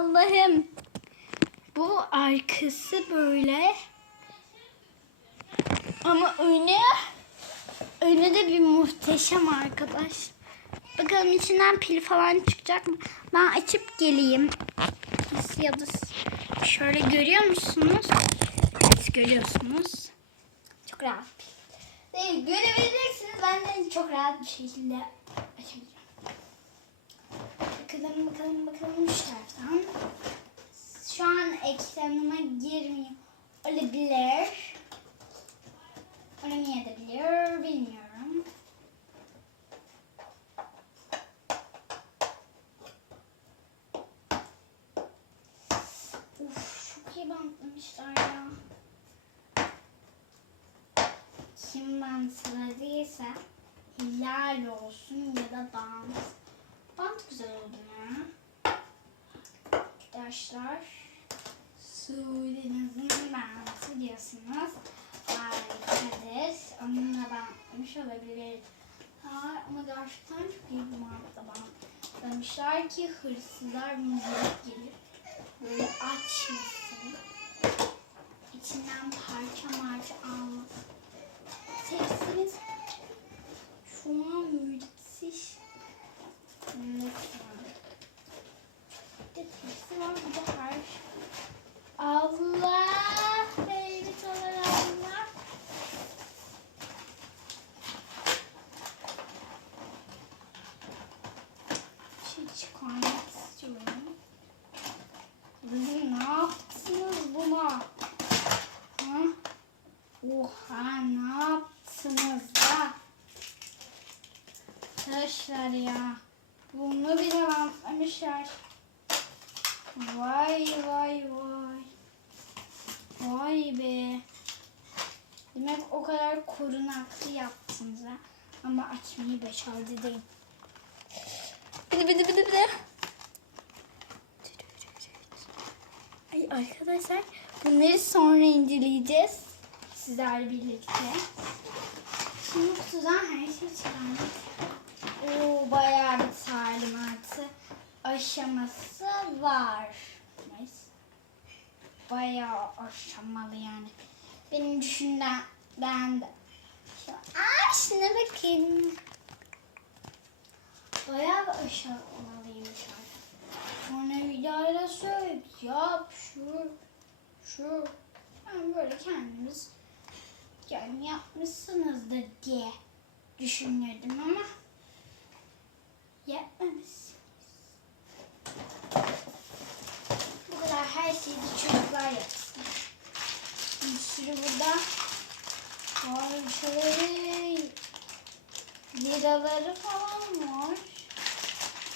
Allah'ım. Bu arkası böyle. Ama önü önü de bir muhteşem arkadaş. Bakalım içinden pil falan çıkacak mı? Ben açıp geleyim. Ya şöyle görüyor musunuz? Evet görüyorsunuz. Çok rahat. Değil, görebileceksiniz. Ben de çok rahat bir şekilde açabilirim. Bakalım bakalım bakalım şu taraftan. Şu an ekranıma girmiyor. Olabilir. Olamayabilir. Bilmiyorum. Uf çok iyi bantlamışlar ya. Kim bantladıysa helal olsun ya da bant. Bant güzel oldu. Arkadaşlar Suudi'nin bantı diyorsunuz. Harikadır. Onunla bantlamış olabilir. Ha, ama gerçekten çok iyi bir bantla bantlamışlar ki hırsızlar müzik gelir. Böyle açmasın. İçinden parça marça almasın. Tepsimiz şu an müthiş. Lütfen. Bir de tepsi var bir de her şey. Allah! Evet Allah! Şey çıkarmak istiyorum. Kızım ne yaptınız buna? Ha? Oha ne yaptınız da? Arkadaşlar ya. Bunu bile bantlamışlar. Vay vay vay. Vay be. Demek o kadar korunaklı yaptınız ha. Ama açmayı başardı değil. Bıdı bıdı bıdı bıdı. Ay arkadaşlar bunları sonra inceleyeceğiz. Sizlerle birlikte. Şimdi kutudan her şey çıkarmak. Oo bayağı bir talimatı aşaması var. Bayağı aşamalı yani. Benim düşünden ben de. Aa şuna bakın. Bayağı bir aşamalıymış artık. Sonra videoda söyle yap şu şu. Yani böyle kendimiz yani yapmışsınızdır diye düşünürdüm ama yapmamışsınız. Bu kadar her şeyi çocuklar yapsın. Bir sürü burada şöyle liraları falan var.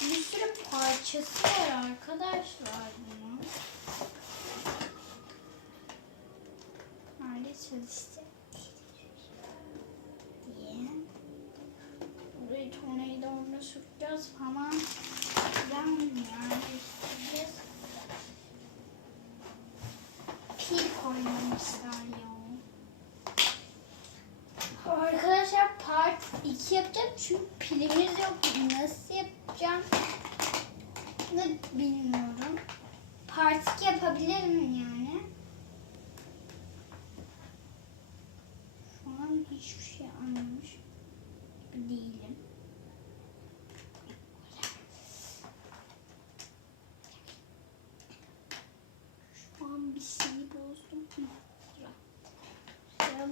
Bir sürü parçası var arkadaşlar bunun. Nerede çalıştı? diye. Tornavidonla süreceğiz falan. Yani süreceğiz. Pil koymamışlar ya. Arkadaşlar part 2 yapacağım çünkü pilimiz yok. Nasıl yapacağım? Ne bilmiyorum. Part 2 yapabilirim yani. Şu an hiçbir şey anlamış değilim. Şu an bir şeyi bozdum.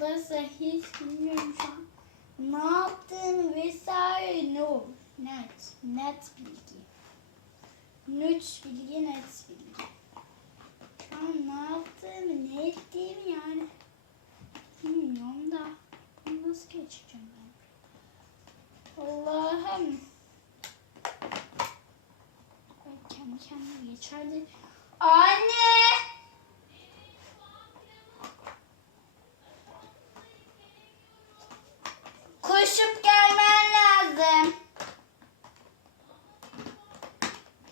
Sıralarsa hiç bilmiyorum şu an. Ne yaptığını vesaire no. Net. Net bilgi. Net bilgi, net bilgi. An ne yaptığımı, ne ettiğimi yani bilmiyorum da. Bunu nasıl geçeceğim ben? Allah'ım. Ben kendi kendime geçerdi. Anne! Koşup gelmen lazım.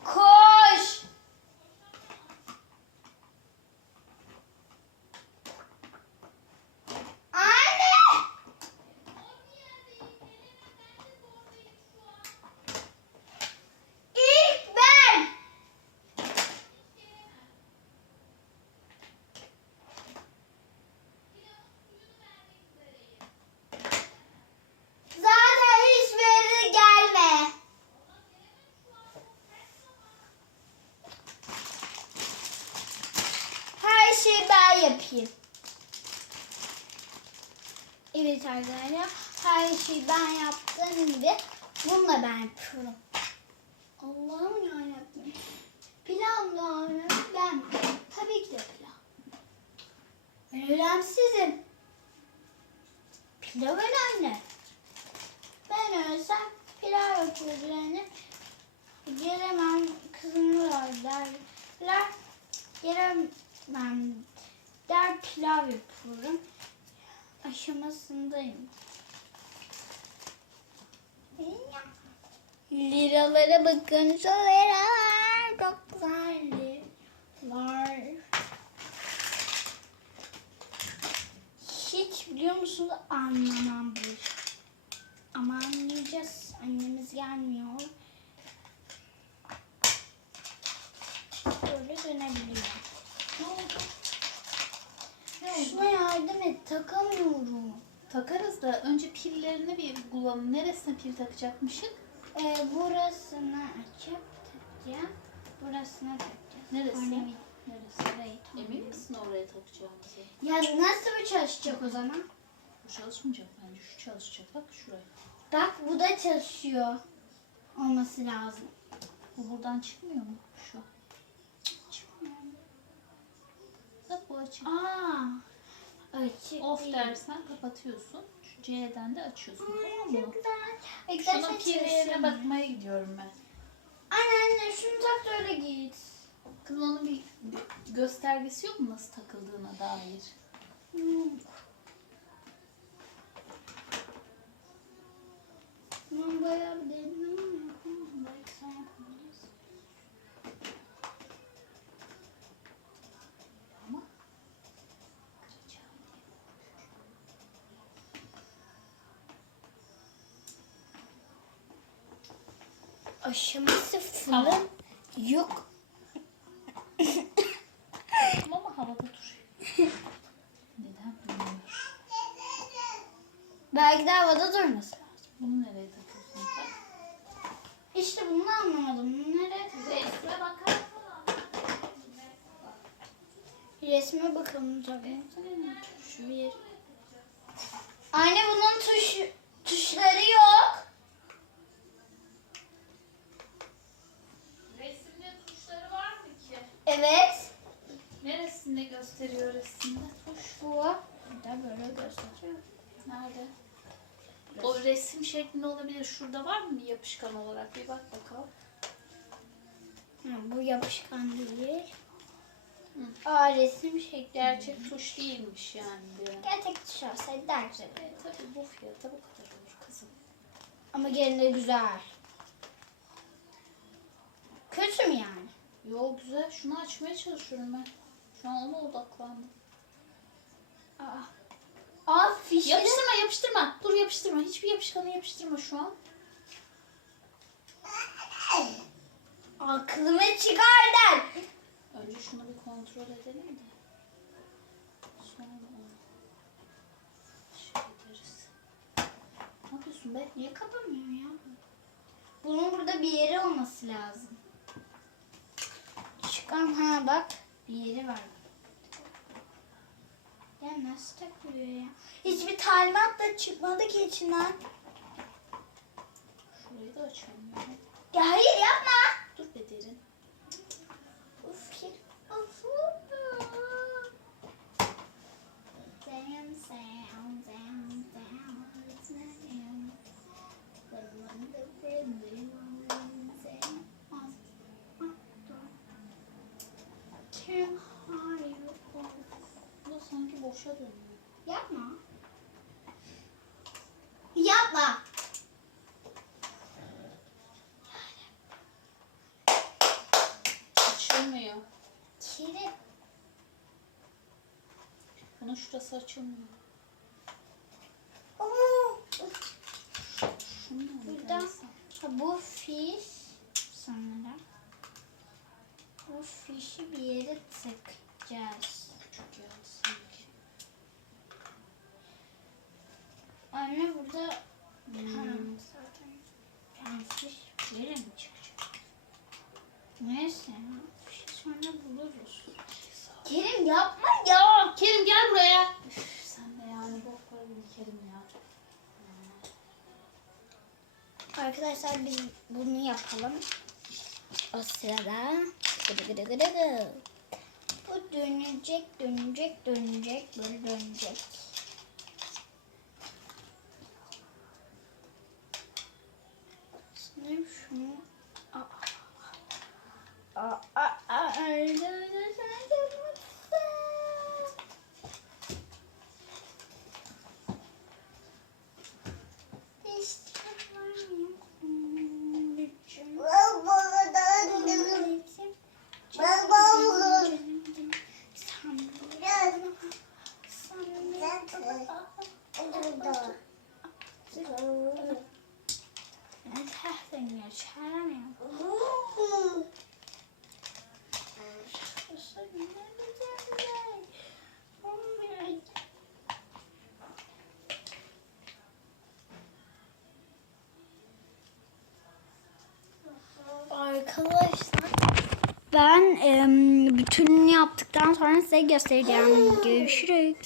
Koş! Anne! İlk ben! yapayım. Arkadaşlar. Her şeyi ben yaptığım gibi bunu da ben yapıyorum. Allah'ım yarabbim. Pilav da ben. Tabii ki de pilav. Ben önemsizim. Pilav önemli. Ben ölsem pilav yani. Gelemem kızımlar derler. Gelemem der pilav yapıyorum. Aşamasındayım. Liralara bakın şu liralar çok güzel liralar. Hiç biliyor musunuz anlamam bu. Ama anlayacağız. Annemiz gelmiyor. Böyle dönebiliyor. Ne oldu? Ne oldu? Şuna yardım et. Takamıyorum. Takarız da önce pillerini bir bulalım. Neresine pil takacakmışık? Ee, burasını açıp takacağım. Burasına takacağız. Neresi? Ornament. Neresi? Burayı. Emin misin oraya takacağımızı? Ya nasıl bu çalışacak o zaman? Bu çalışmayacak bence. Şu çalışacak. Bak şuraya. Bak bu da çalışıyor. Olması lazım. Bu buradan çıkmıyor mu? Şu. Bak bu açık. Aa. Açık Off değil. dersen kapatıyorsun. Şu C'den de açıyorsun. Tamam mı? Çok güzel. Ay, Şunun çalışıyor. bakmaya gidiyorum ben. Anne anne şunu tak da öyle git. Kız onun bir göstergesi yok mu nasıl takıldığına dair? Ben bayağı bir denedim ama yapamadım. Belki sen yapabilirsin. Ama kıracağım diye. Aşaması Tamam. falan yok. Ama havada duruyor. Neden bilmiyorum. Belki de havada durması lazım. Bunu nereye takıyorsun? İşte bunu anlamadım. Bunu nereye Resme bakar Resme bakalım tabii. Şu. Anne bunun tuş, tuşları yok. Resimde tuşları var mı ki? Evet. Neresinde gösteriyor resimde tuş? Bu. Bir de böyle gösteriyor. Nerede? O resim şeklinde olabilir. Şurada var mı yapışkan olarak? Bir bak bakalım. Ha, bu yapışkan değil. Hı. Aa resim şekli. Gerçek tuş değilmiş yani. Gerçek tuş olsaydı daha güzel. E, tabii bu fiyata bu kadar olur kızım. Ama gene de güzel. Kötü mü yani? Yo güzel. Şunu açmaya çalışıyorum ben. Şu an ona odaklandım. Aa. Aa fişi. Yapıştırma yapıştırma. Dur yapıştırma. Hiçbir yapışkanı yapıştırma şu an. Aklımı çıkardın. Önce şunu bir kontrol edelim de. Sonra onu şey ederiz. Ne yapıyorsun be? Niye kapamıyor ya? Bunun burada bir yeri olması lazım. Çıkan ha bak bir yeri var. Ya nasıl takılıyor ya? Hiçbir talimat da çıkmadı ki içinden. Şurayı da açamıyorum. Ya hayır yapma. Dur be derin. Uf ki. Of. Damn, Sam, damn, damn, Bunun şurası açılmıyor. Burada. Ha, bu fiş sanırım. Bu fişi bir yere takacağız. Küçük sanki. Anne burada Hmm. zaten yani fiş Nereye mi çıkacak? neyse sonra buluruz. Kerim yapma ya. Kerim gel buraya. Üf, sen de yani bok var Kerim ya. Arkadaşlar biz bunu yapalım. O sırada gıdı gıdı gıdı gıdı. Bu dönecek, dönecek, dönecek, böyle dönecek. Şimdi şunu... Aa, aa, aa, aa, bütününü yaptıktan sonra size göstereceğim. Görüşürüz.